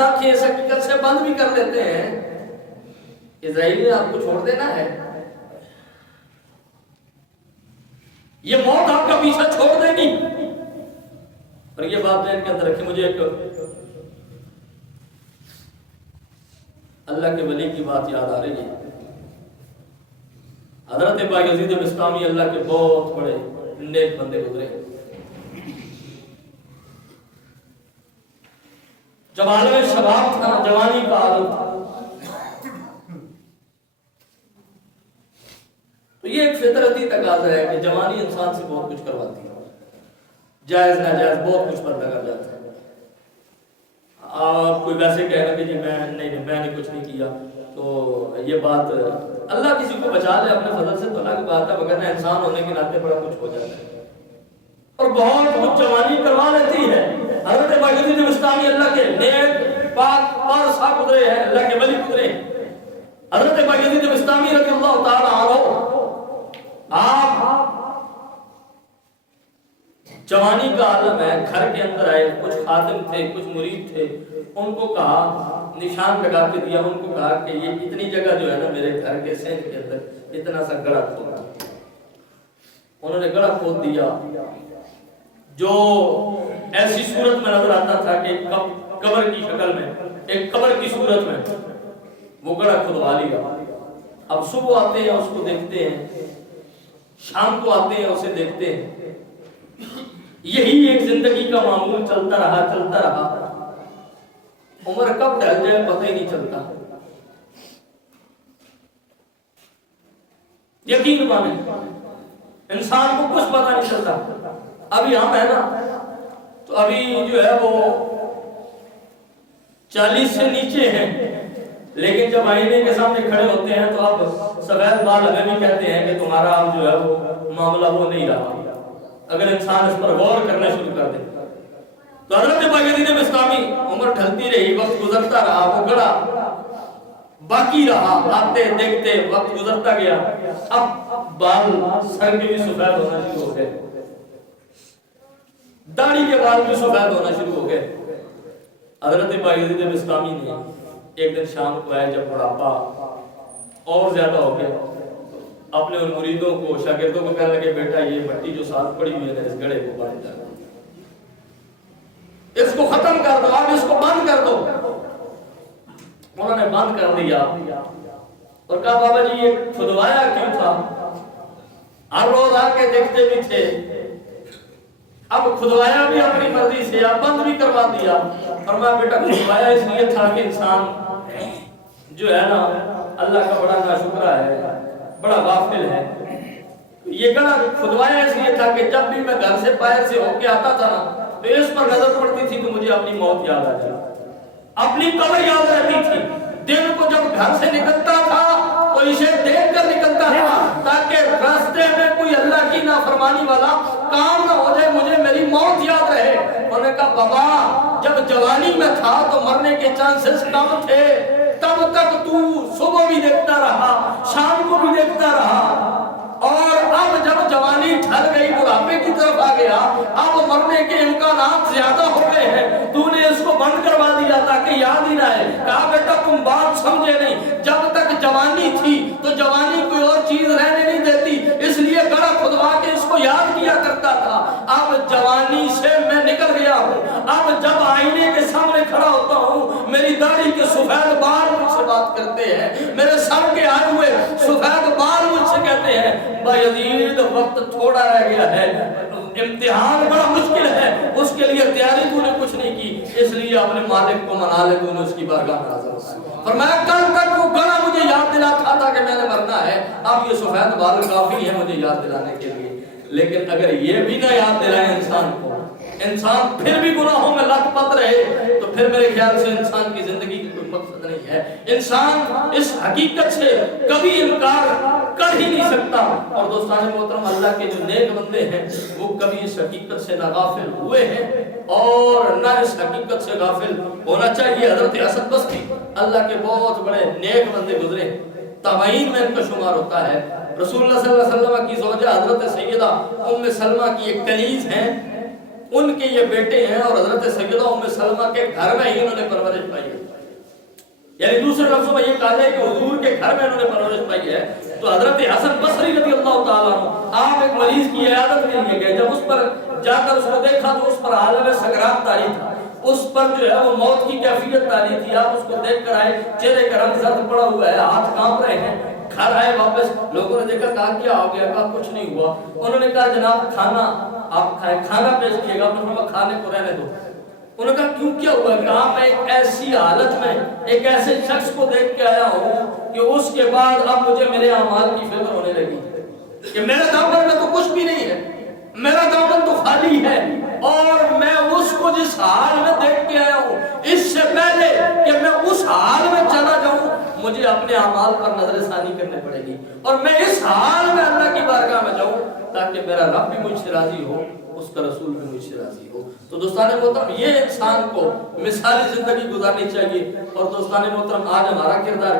आंखें इस हकीकत से बंद भी कर लेते हैं इजराइल ने आपको छोड़ देना है, ये मौत आपका पीछा छोड़ देगी। और ये बात ध्यान के अंदर रखिए। मुझे एक अल्लाह के वली की बात याद आ रही है। हजरत बायजीद बिस्तामी अल्लाह के बहुत बड़े नेक बंदे गुजरे। जब आलम शबाब था, जवानी का आलम था, तो ये एक फितरती तकाजा है कि जवानी इंसान से बहुत कुछ करवाती है, जायज नाजायज बहुत कुछ बंदा कर जाता है। आप कोई वैसे कहेगा कि जी मैंने कुछ नहीं किया, तो ये बात अल्लाह किसी को बचा ले अपने फजल से तो अलग बात है, वगैरह इंसान होने के नाते बड़ा कुछ हो जाता है और बहुत कुछ जवानी करवा लेती है। हजरत बायजीद बिस्तामी अल्लाह के नेक पाक और साहब गुजरे हैं, अल्लाह के वली गुजरे। हजरत बायजीद बिस्तामी रज़ियल्लाहु ताला अन्हु आप जवानी का आलम है, घर के अंदर आए, कुछ खादिम थे, कुछ मुरीद थे, उनको कहा, निशान लगा के दिया, उनको कहा कि ये इतनी जगह जो है ना मेरे घर के सेंध के अंदर इतना सा गड़ा खोदा। उन्होंने गड़ा खोद दिया जो ऐसी सूरत में नजर आता था कि कब्र की शक्ल में, एक कब्र की सूरत में वो गड़ा खुदवा लिया। अब सुबह आते हैं उसको देखते हैं, शाम को आते हैं उसे देखते हैं। यही एक जिंदगी का मामूल चलता रहा। उम्र कब ढल जाए पता ही नहीं चलता। यकीन माने इंसान को कुछ पता नहीं चलता। अभी हम है ना, तो अभी जो है वो 40 से नीचे हैं, लेकिन जब आईने के सामने खड़े होते हैं तो अब सफेद बाल हमें भी कहते हैं कि तुम्हारा अब जो है वो मामला वो नहीं रहा। अगर इंसान इस पर गौर करना शुरू कर दे तो हजरत बायजीद बिस्तामी उम्र ढलती रही, वक्त गुजरता रहा, वो गड़ा बाकी रहा, आते देखते वक्त गुजरता गया। अब बाल सर के भी सफेद होना शुरू हो गए, दाढ़ी के बाल भी सफेद होना शुरू हो गए। हजरत बायजीद बिस्तामी ने एक दिन शाम को आया, जब बुढ़ापा और ज्यादा हो गया, अपने उन मुरीदों को, शागिर्दों को कहने लगे, बेटा ये मट्टी जो साथ पड़ी हुई है इस गड़े को बांध दो, इसको खत्म कर दो, आप इसको बंद कर दो। उन्होंने बंद कर दिया और कहा, बाबा जी ये खुदवाया क्यों था? हर रोज आके देखते भी थे, अब खुदवाया भी अपनी मर्जी से, अब बंद भी करवा दिया। और मैं बेटा खुदवाया इसलिए था कि इंसान जो है ना अल्लाह का बड़ा नाशुक्रा है, बड़ा गाफिल है। ये गड़ा खुदवाया इसलिए था कि जब भी मैं घर से बाहर से होके आता था ना, तो इस पर नजर पड़ती थी तो मुझे अपनी मौत याद आ जाती, अपनी कब्र याद रहती थी। दिन को जब घर से निकलता था तो इसे देख कर निकलता था, ताकि रास्ते में कोई अल्लाह की नाफरमानी वाला काम ना हो जाए, मुझे मेरी मौत याद रहे। उन्होंने कहा, बाबा जब जवानी में था तो मरने के चांसेस कम थे, तब तक तू सुबह भी देखता रहा, शाम को भी देखता रहा, और अब जब जवानी ढल गई, बुढ़ापे की तरफ आ गया, अब मरने के इम्कानात ज्यादा हो गए हैं, तूने इसको बंद करवा दिया ताकि याद ही ना आए। कहा, बेटा तुम बात समझे नहीं, जब तक जवानी थी तो जवानी कोई और चीज रहने नहीं देती, इसलिए गड़ा खुदवा के इसको याद किया करता था। अब जवानी से मैं निकल गया हूँ, अब जब आईने के सामने खड़ा होता हूँ, मेरी दाढ़ी के सफेद बाल मुझसे बात करते हैं, मेरे सर के आए हुए सफेद बाल मुझसे कहते हैं, बायजीद वक्त थोड़ा रह गया है, इम्तिहान बड़ा मुश्किल है, उसके लिए तैयारी तूने कुछ नहीं की, इसलिए अपने मालिक को मना ले, तूने उसकी बारगाह में हाजिर हो। और मैं कल तक वो गड़ा मुझे याद दिलाता था कि मैंने मरना है, अब ये सफेद बाल काफी है मुझे याद दिलाने के लिए। लेकिन अगर ये भी ना याद दिलाए इंसान को, इंसान फिर भी गुनाहों में लथपथ रहे, तो फिर मेरे ख्याल से इंसान की जिंदगी की कोई मकसद नहीं है। इंसान इस हकीकत से कभी इनकार कर ही नहीं सकता। और दोस्तान मोहतरम, अल्लाह के जो नेक बंदे हैं वो कभी इस हकीकत से ना गाफिल हुए हैं और ना इस हकीकत से गाफिल होना चाहिए। हजरत असद बस्ती अल्लाह के बहुत बड़े नेक बंदे गुजरे, तबाइन में इनका शुमार होता है। रसूलुल्लाह सल्लल्लाहु अलैहि वसल्लम की ज़ौजा हजरत सैयदा उम्मे सलमा की एक कनीज हैं, ان کے یہ بیٹے ہیں اور حضرت سیدہ ام سلمہ کے گھر میں ہی انہوں نے پرورش پائی ہے. یعنی دوسرے لفظوں میں یہ کہا جائے کہ حضور کے گھر میں انہوں نے پرورش پائی ہے. تو حضرت حسن بصری رضی اللہ تعالیٰ عنہ آپ ایک مریض کی عیادت کے لیے گئے. جب اس پر جا کر اس کو دیکھا تو اس پر عالم سکرات طاری تھا, اس پر جو ہے وہ موت کی کیفیت طاری تھی. آپ اس کو دیکھ کر آئے, چہرے کا رنگ زرد پڑا ہوا ہے, ہاتھ کانپ رہے ہیں. گھر آئے واپس, لوگوں نے دیکھا, کہا کیا ہو گیا؟ کہا کچھ نہیں ہوا. انہوں نے کہا جناب کھانا آپ کھائیں, کھانا پیش کیے گا. آپ نے فرمایا کھانے کو رہنے دو. انہوں نے کہا کیوں, کیا ہوا؟ کہا میں ایک ایسی حالت میں ایک ایسے شخص کو دیکھ کے آیا ہوں کہ اس کے بعد اب مجھے میرے اعمال کی فکر ہونے لگی کہ میرے دامن میں تو کچھ بھی نہیں ہے, میرا دامن تو خالی ہے, اور میں اس کو جس حال میں دیکھ کے آیا ہوں, اس سے پہلے کہ میں اس حال میں چلا جاؤں مجھے اپنے اعمال پر نظر ثانی کرنے پڑے گی, اور میں اس حال میں اللہ کی بارگاہ میں جاؤں تاکہ میرا رب بھی مجھ سے راضی ہو, اس کا رسول بھی مجھ سے راضی ہو. تو دوستان محترم یہ انسان کو مثالی زندگی گزارنی چاہیے. اور دوستان محترم آج ہمارا کردار